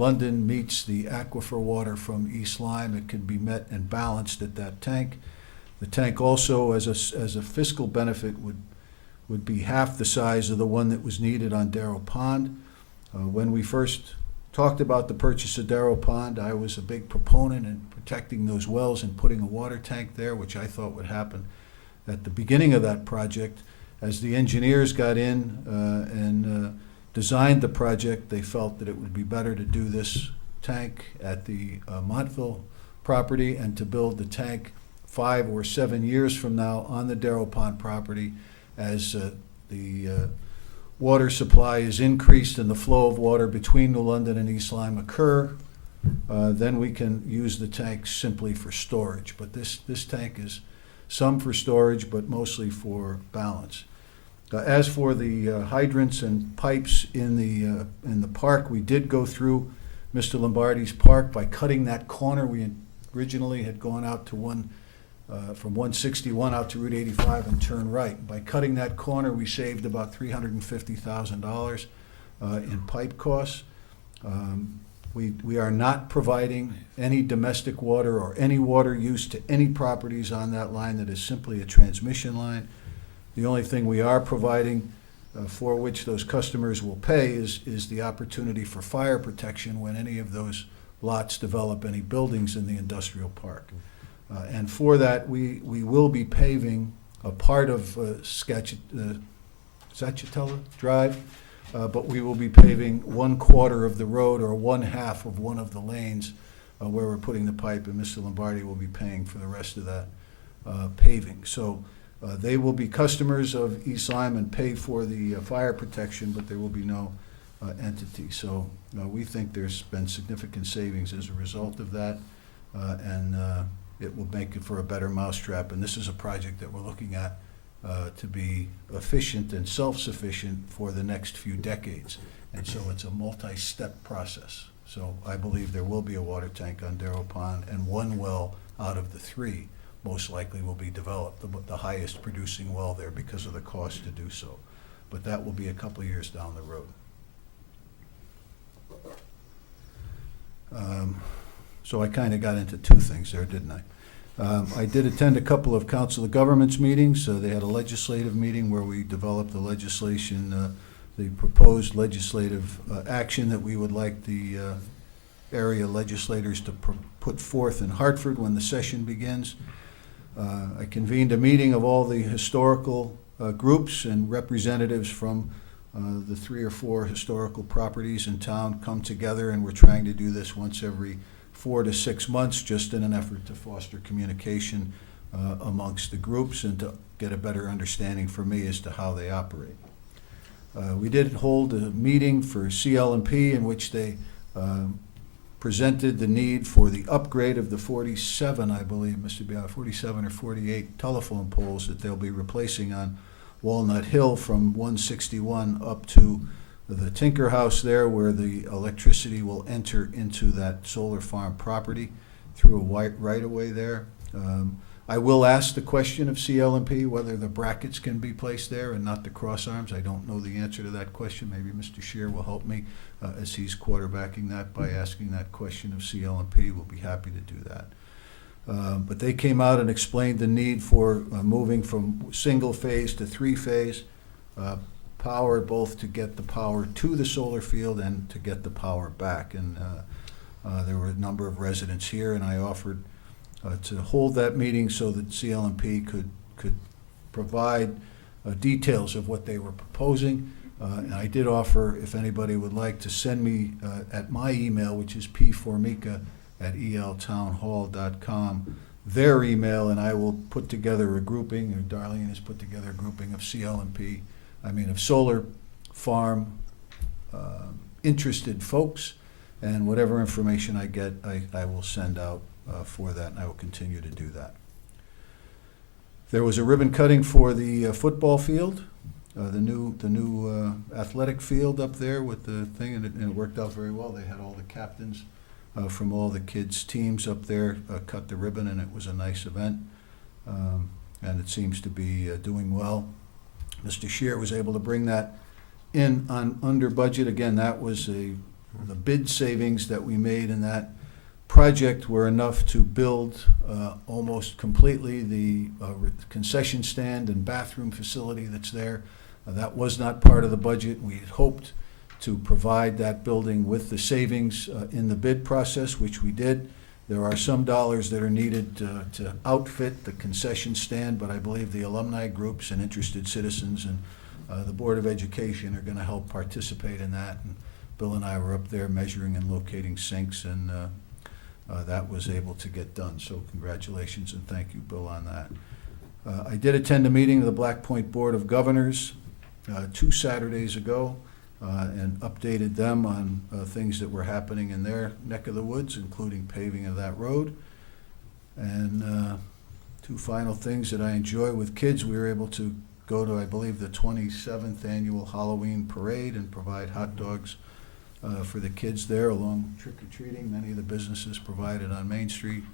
London meets the aquifer water from East Lyme, it can be met and balanced at that tank. The tank also, as a fiscal benefit, would be half the size of the one that was needed on Darrow Pond. When we first talked about the purchase of Darrow Pond, I was a big proponent in protecting those wells and putting a water tank there, which I thought would happen at the beginning of that project. As the engineers got in and designed the project, they felt that it would be better to do this tank at the Montville property and to build the tank 5 or 7 years from now on the Darrow Pond property as the water supply is increased and the flow of water between New London and East Lyme occur. Then we can use the tank simply for storage. But this tank is some for storage, but mostly for balance. As for the hydrants and pipes in the park, we did go through Mr. Lombardi's park by cutting that corner. We originally had gone out to from 161 out to Route 85 and turn right. By cutting that corner, we saved about $350,000 in pipe costs. We are not providing any domestic water or any water use to any properties on that line. That is simply a transmission line. The only thing we are providing for which those customers will pay is the opportunity for fire protection when any of those lots develop any buildings in the industrial park. And for that, we will be paving a part of Scatchitella Drive, but we will be paving 1/4 of the road or 1/2 of one of the lanes where we're putting the pipe, and Mr. Lombardi will be paying for the rest of that paving. So they will be customers of East Lyme and pay for the fire protection, but there will be no entity. So we think there's been significant savings as a result of that, and it will make it for a better mousetrap. And this is a project that we're looking at to be efficient and self-sufficient for the next few decades. And so it's a multi-step process. So I believe there will be a water tank on Darrow Pond, and one well out of the 3 most likely will be developed, the highest producing well there because of the cost to do so. But that will be a couple of years down the road. So I kind of got into 2 things there, didn't I? I did attend a couple of Council of Governments meetings. They had a legislative meeting where we developed the legislation, the proposed legislative action that we would like the area legislators to put forth in Hartford when the session begins. I convened a meeting of all the historical groups and representatives from the 3 or 4 historical properties in town come together, and we're trying to do this once every 4 to 6 months, just in an effort to foster communication amongst the groups and to get a better understanding for me as to how they operate. We did hold a meeting for CL&P in which they presented the need for the upgrade of the 47, I believe, Mr. Biala, 47 or 48 telephone poles that they'll be replacing on Walnut Hill from 161 up to the Tinker House there, where the electricity will enter into that solar farm property through a white right-of-way there. I will ask the question of CL&P whether the brackets can be placed there and not the cross arms. I don't know the answer to that question. Maybe Mr. Scheer will help me as he's quarterbacking that by asking that question of CL&P. We'll be happy to do that. But they came out and explained the need for moving from single phase to 3-phase power, both to get the power to the solar field and to get the power back. And there were a number of residents here, and I offered to hold that meeting so that CL&P could provide details of what they were proposing. And I did offer, if anybody would like, to send me at my email, which is pformica@eltownhall.com, their email, and I will put together a grouping, or Darlene has put together a grouping of CL&P, of solar farm interested folks, and whatever information I get, I will send out for that, and I will continue to do that. There was a ribbon cutting for the football field, the new athletic field up there with the thing, and it worked out very well. They had all the captains from all the kids' teams up there cut the ribbon, and it was a nice event, and it seems to be doing well. Mr. Scheer was able to bring that in on under budget. Again, that was a The bid savings that we made in that project were enough to build almost completely the concession stand and bathroom facility that's there. That was not part of the budget. We had hoped to provide that building with the savings in the bid process, which we did. There are some dollars that are needed to outfit the concession stand, but I believe the alumni groups and interested citizens and the Board of Education are going to help participate in that. And Bill and I were up there measuring and locating sinks, and that was able to get done. So congratulations and thank you, Bill, on that. I did attend a meeting of the Black Point Board of Governors 2 Saturdays ago and updated them on things that were happening in their neck of the woods, including paving of that road. And 2 final things that I enjoy with kids, we were able to go to, I believe, the 27th annual Halloween parade and provide hot dogs for the kids there along trick-or-treating. Many of the businesses provided on Main Street.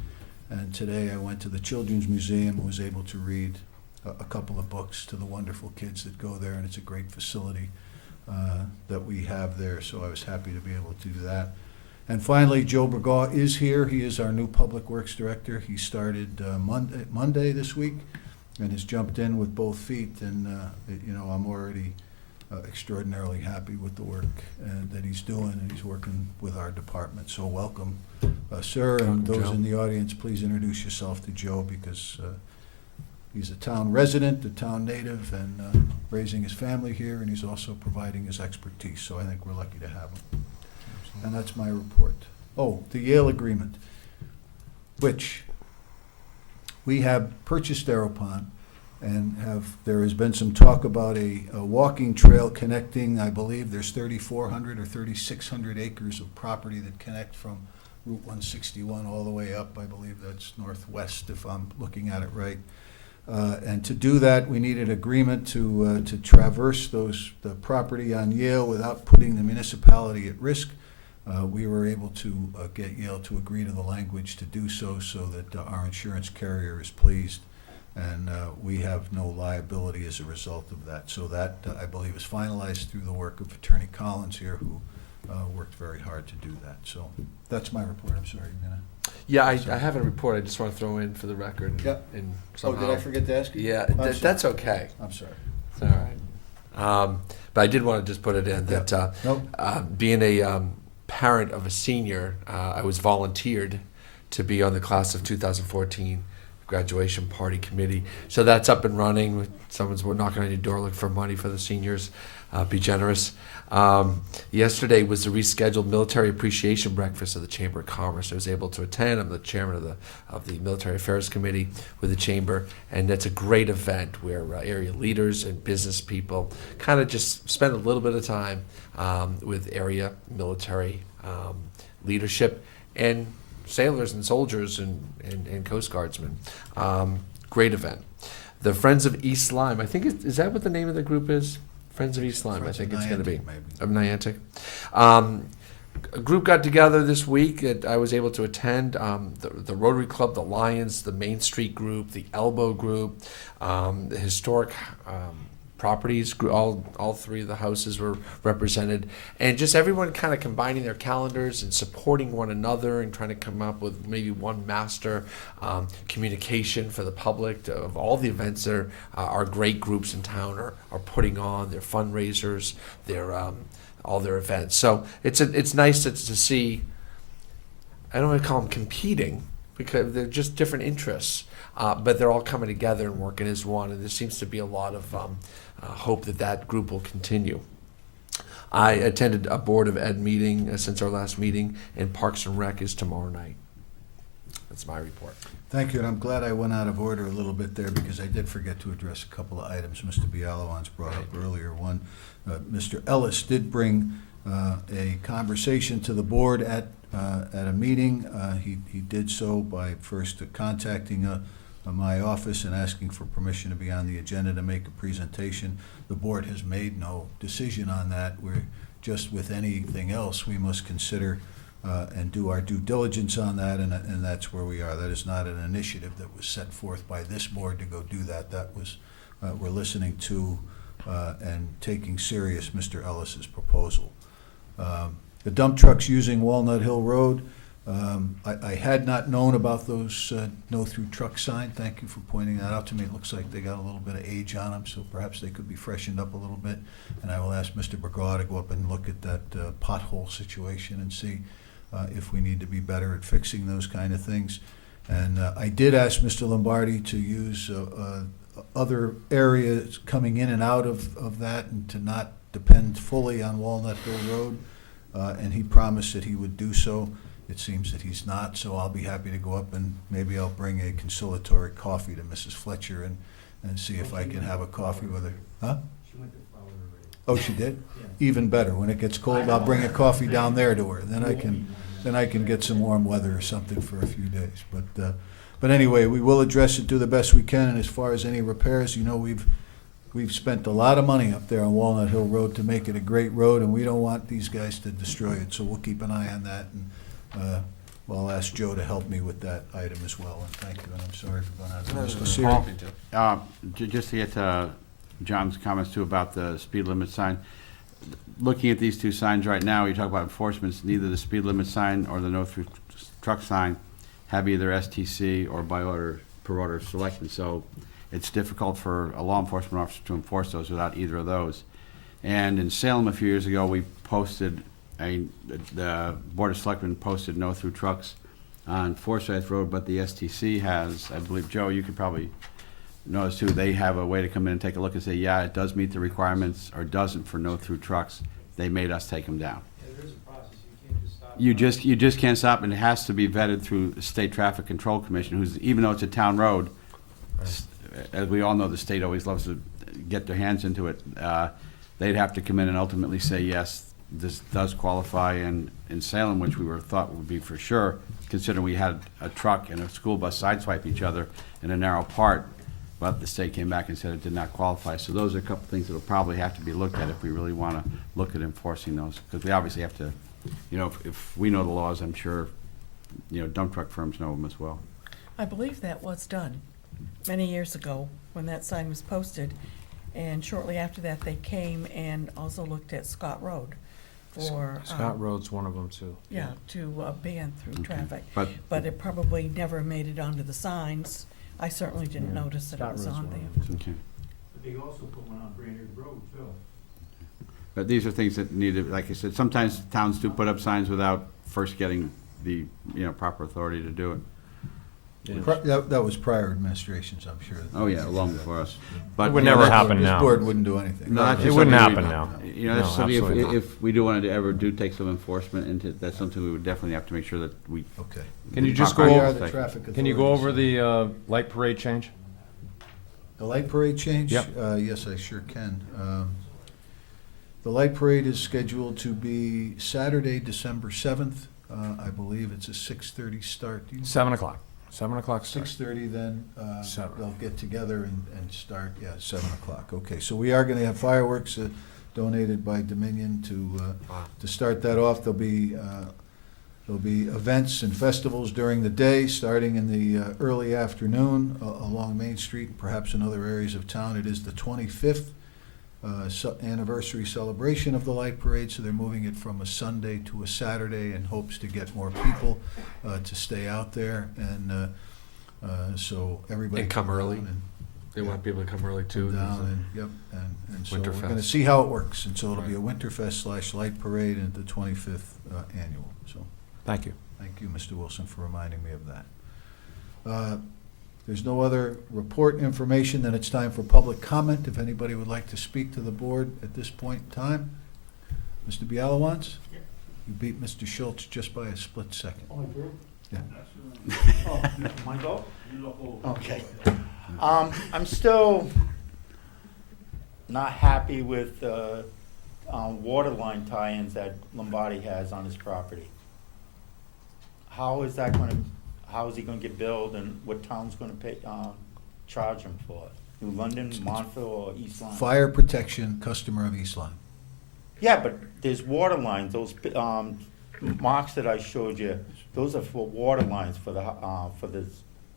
And today I went to the Children's Museum and was able to read a couple of books to the wonderful kids that go there, and it's a great facility that we have there, so I was happy to be able to do that. And finally, Joe Bergaw is here. He is our new Public Works Director. He started Monday this week and has jumped in with both feet, and I'm already extraordinarily happy with the work that he's doing, and he's working with our department. So welcome, sir, and those Joe. in the audience, please introduce yourself to Joe, because he's a town resident, a town native, and raising his family here, and he's also providing his expertise, so I think we're lucky to have him. And that's my report. Oh, the Yale agreement, which we have purchased Arrowpond, and there has been some talk about a walking trail connecting, I believe there's 3,400 or 3,600 acres of property that connect from Route 161 all the way up. I believe that's northwest, if I'm looking at it right. And to do that, we need an agreement to traverse the property on Yale without putting the municipality at risk. We were able to get Yale to agree to the language to do so that our insurance carrier is pleased, and we have no liability as a result of that. So that, I believe, is finalized through the work of Attorney Collins here, who worked very hard to do that. So that's my report. I'm sorry, you're gonna... Yeah, I have a report I just want to throw in for the record. Yep. And Oh, somehow, did I forget to ask you? Yeah, I'm sorry. that's okay. I'm sorry. It's all right. But I did want to just put it in that Nope. being a parent of a senior, I was volunteered to be on the class of 2014 graduation party committee. So that's up and running. Someone's knocking on your door looking for money for the seniors. Be generous. Yesterday was the rescheduled military appreciation breakfast of the Chamber of Commerce. I was able to attend. I'm the chairman of the Military Affairs Committee with the Chamber, and it's a great event where area leaders and business people kind of just spend a little bit of time with area military leadership and sailors and soldiers and Coast Guardsmen. Great event. The Friends of East Lyme, I think, is that what the name of the group is? Friends of East Lyme, I think it's going to be. Of Niantic. A group got together this week that I was able to attend. The Rotary Club, the Lions, the Main Street Group, the Elbow Group, the Historic Properties Group, all 3 of the houses were represented. And just everyone kind of combining their calendars and supporting one another and trying to come up with maybe one master communication for the public of all the events that our great groups in town are putting on, their fundraisers, all their events. So it's nice to see, I don't want to call them competing, because they're just different interests, but they're all coming together and working as one, and there seems to be a lot of hope that group will continue. I attended a Board of Ed meeting since our last meeting, and Parks and Rec is tomorrow night. That's my report. Thank you, and I'm glad I went out of order a little bit there, because I did forget to address a couple of items Mr. Bialowans brought up earlier. One, Mr. Ellis did bring a conversation to the board at a meeting. He did so by first contacting my office and asking for permission to be on the agenda to make a presentation. The board has made no decision on that. We're just, with anything else, we must consider and do our due diligence on that, and that's where we are. That is not an initiative that was set forth by this board to go do that. That was, we're listening to and taking serious Mr. Ellis's proposal. the dump trucks using Walnut Hill Road. I had not known about those no-through truck sign. Thank you for pointing that out to me. It looks like they got a little bit of age on them, so perhaps they could be freshened up a little bit. And I will ask Mr. Bergaw to go up and look at that pothole situation and see if we need to be better at fixing those kind of things. And I did ask Mr. Lombardi to use other areas coming in and out of that and to not depend fully on Walnut Hill Road. And he promised that he would do so. It seems that he's not, so I'll be happy to go up and maybe I'll bring a conciliatory coffee to Mrs. Fletcher and see if I can have a coffee with her. Huh? She went to Florida already. Oh, she did? Yeah. Even better. When it gets cold, I'll bring a coffee down there to her. Then I can get some warm weather or something for a few days. But anyway, we will address it, do the best we can. And as far as any repairs, you know, we've spent a lot of money up there on Walnut Hill Road to make it a great road, and we don't want these guys to destroy it. So we'll keep an eye on that. And well, I'll ask Joe to help me with that item as well. And thank you. And I'm sorry for going out of this. Mr. Seary? Just to get to John's comments too about the speed limit sign. Looking at these two signs right now, you talk about enforcements, neither the speed limit sign or the no-through truck sign have either STC or by order, per order of selection. So it's difficult for a law enforcement officer to enforce those without either of those. And in Salem a few years ago, we posted, the Board of Selectmen posted no-through trucks on Forsyth Road, but the STC has, I believe, Joe, you could probably notice too, they have a way to come in and take a look and say, yeah, it does meet the requirements or doesn't for no-through trucks. They made us take them down. Yeah, there is a process, you can't just stop. You just can't stop, and it has to be vetted through the State Traffic Control Commission, who's, even though it's a town road, as we all know, the state always loves to get their hands into it. They'd have to come in and ultimately say, yes, this does qualify in Salem, which we thought would be for sure, considering we had a truck and a school bus sideswipe each other in a narrow part, but the state came back and said it did not qualify. So those are a couple things that'll probably have to be looked at if we really want to look at enforcing those, because we obviously have to, you know, if we know the laws, I'm sure, you know, dump truck firms know them as well. I believe that was done many years ago when that sign was posted. And shortly after that, they came and also looked at Scott Road for. Scott Road's one of them too. Yeah, to ban through Okay. traffic. But But it probably never made it onto the signs. I certainly didn't Yeah. notice that it Scott was Road's on one of there. them, too. okay. But they also put one on Brainerd Road too. But these are things that need to, like I said, sometimes towns do put up signs without first getting the, you know, proper authority to do it. That was prior administrations, I'm sure. Oh, yeah, long before us. But It would you know, never that's- happen This now. board wouldn't do anything. No, that's It just wouldn't something we- happen now. You know, No, that's something, absolutely not. if we do want to ever do take some enforcement into, that's something we would definitely have to make sure that we. Okay. Can you we just properly go We are over- the take. traffic Can you go over authorities. the light parade change? The light parade change? Yep. Yes, I sure can. The light parade is scheduled to be Saturday, December 7th. I believe it's a 6:30 start. Do you- 7 o'clock. 7 o'clock start. 6:30 then, 7. they'll get together and start, 7 o'clock. Okay, so we are gonna have fireworks donated by Dominion to start that off. There'll be events and festivals during the day, starting in the early afternoon along Main Street, and perhaps in other areas of town. It is the 25th anniversary celebration of the light parade, so they're moving it from a Sunday to a Saturday in hopes to get more people to stay out there, and so everybody. And come early. down and They want people to come early too. come down and, yep, and so we're Winterfest. gonna see how it works, and so it'll be a Right. Winterfest / light parade and the 25th annual, so. Thank you. Thank you, Mr. Wilson, for reminding me of that. There's no other report information, then it's time for public comment. If anybody would like to speak to the board at this point in time. Mr. Bialowitz? You beat Mr. Schultz just by a split second. Oh, I do? Yeah. Oh, my go? Okay. I'm still not happy with water line tie-ins that Lombardi has on his property. How is that gonna, how is he gonna get billed, and what town's gonna pay, charge him for it? New London, Montville, or East Lyme? Fire protection, customer of East Lyme. Yeah, but there's water lines, those, marks that I showed you, those are for water lines for the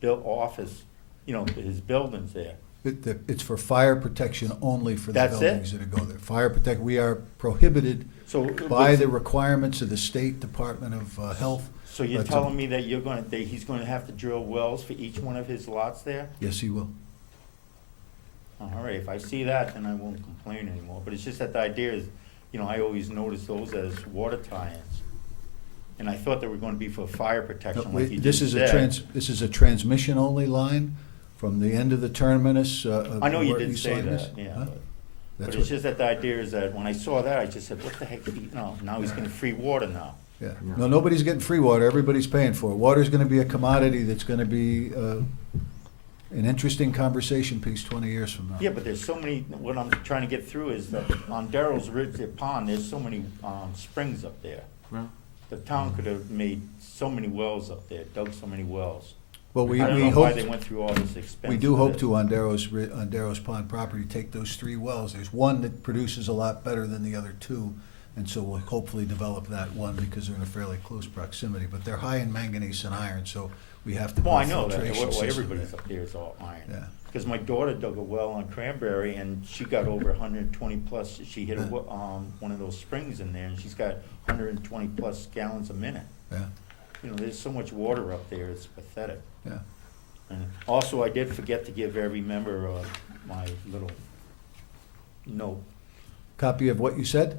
office, you know, his buildings there. It's for fire protection only for the That's it? buildings that go there. Fire protect, we are prohibited So. by the requirements of the State Department of Health. So you're That's a- telling me that he's gonna have to drill wells for each one of his lots there? Yes, he will. All right, if I see that, then I won't complain anymore, but it's just that the idea is, I always notice those as water tie-ins. And I thought they were gonna be for fire No, protection, like you This just is said. this is a transmission-only line from the end of the terminus. I know you where did East say Lyme is. that, yeah, Huh? but That's it's what, just that the idea is that when I saw that, I just said, what the heck, now he's getting free water now. yeah. No, nobody's getting free water, everybody's paying for it. Water's gonna be a commodity that's gonna be an interesting conversation piece 20 years from now. Yeah, but there's so many, what I'm trying to get through is that on Darrell's Ridge Pond, there's so many, springs up there. Well, The town could have made so many wells up there, dug so many wells. Well, I we don't know why hope, they went through all this expense. we do for hope this. to on Darrow's Pond property, take those 3 wells. There's one that produces a lot better than the other 2, and so we'll hopefully develop that one because they're in a fairly close proximity. But they're high in manganese and iron, so we have to put Well, a I know that, filtration well, system everybody's there. up there is all iron. Yeah. Because my daughter dug a well on Cranberry and she got over 120 plus, she hit one of those springs in there and she's got 120 plus gallons a minute. Yeah, There's so much water up there, it's pathetic. yeah. And also, I did forget to give every member my little note Copy of what you said?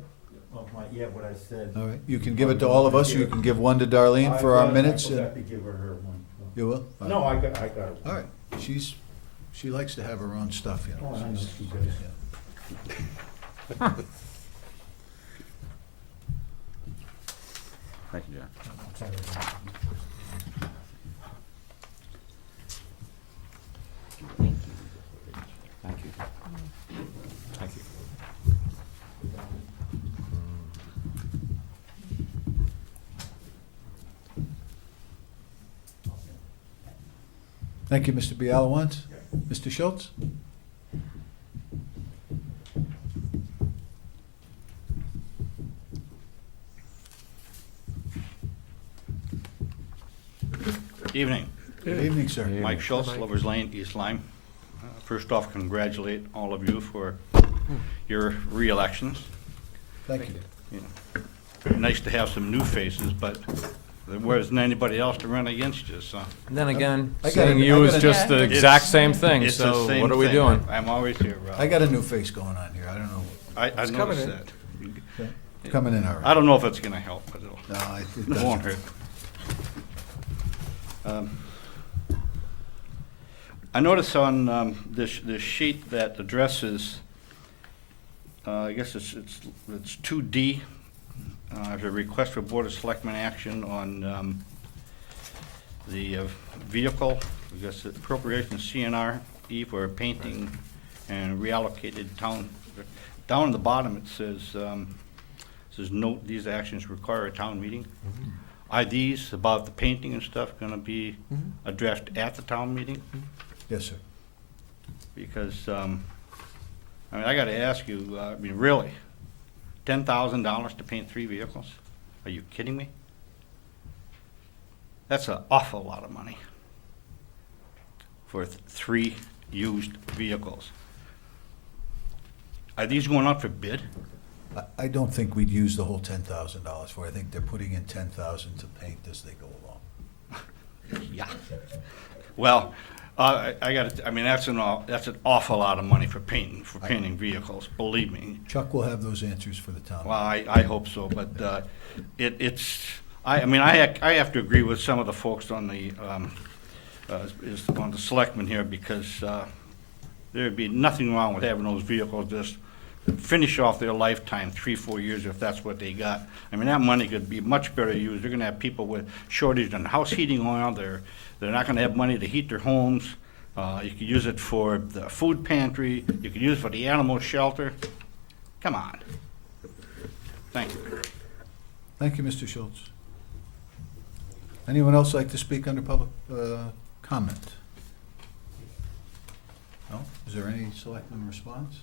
of what I said. All right, you can give it to all of us, or you can give one to Darlene for our minutes. I forgot to give her one. You will? All No, right. I got it. All right, she likes to have her own stuff, you know. Oh, I know she does. Yeah. Thank you, John. Thank you. thank you. Thank you, Mr. Bialawant. Mr. Schultz? Evening. Good evening, sir. Yeah. Mike Schultz, Mike. Lovers Lane, East Lyme. First off, congratulate all of you for your re-elections. Thank you. You know, Nice to have some new faces, but there isn't anybody else to run against you, so. And then again, I got seeing a- you I is got a- just the Yeah. exact It's- same thing, It's the so same what are we thing. doing? I'm always here, Rob. I got a new face going on here, I don't know. I It's coming noticed in. that. It's coming in all I right. don't know if it's gonna help, but it'll. No, it It doesn't. won't hurt. I notice on this sheet that addresses, I guess it's 2D, there's a request for Board of Selectmen action on the vehicle, I guess appropriation CNRE for painting and reallocated town. Down in the bottom, it says, note these actions require a town meeting. Are these about the painting and stuff gonna be addressed at the town meeting? Yes, sir. Because, I gotta ask you, really, $10,000 to paint 3 vehicles? Are you kidding me? That's an awful lot of money for 3 used vehicles. Are these going out for bid? I don't think we'd use the whole $10,000 for it. I think they're putting in 10,000 to paint as they go along. Yeah. Well, that's an awful lot of money for painting vehicles, believe me. Chuck will have those answers for the town. Well, I hope so, but I have to agree with some of the folks on the selectmen here, because there'd be nothing wrong with having those vehicles just finish off their lifetime, 3-4 years, if that's what they got. That money could be much better used. They're gonna have people with shortage on house heating oil, they're not gonna have money to heat their homes. You could use it for the food pantry, you could use it for the animal shelter. Come on. Thank you. Thank you, Mr. Schultz. Anyone else like to speak under public comment? No? Is there any selectman response?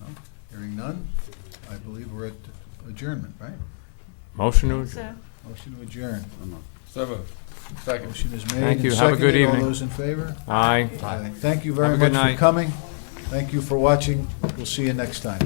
No? Hearing none, I believe we're at adjournment, right? Motion to adjourn. Motion to adjourn. So moved. Second. Motion is made Thank and you. Have a good seconded. All evening. those in favor? Aye. Thank you very Have a good much for night. coming. Thank you for watching. We'll see you next time.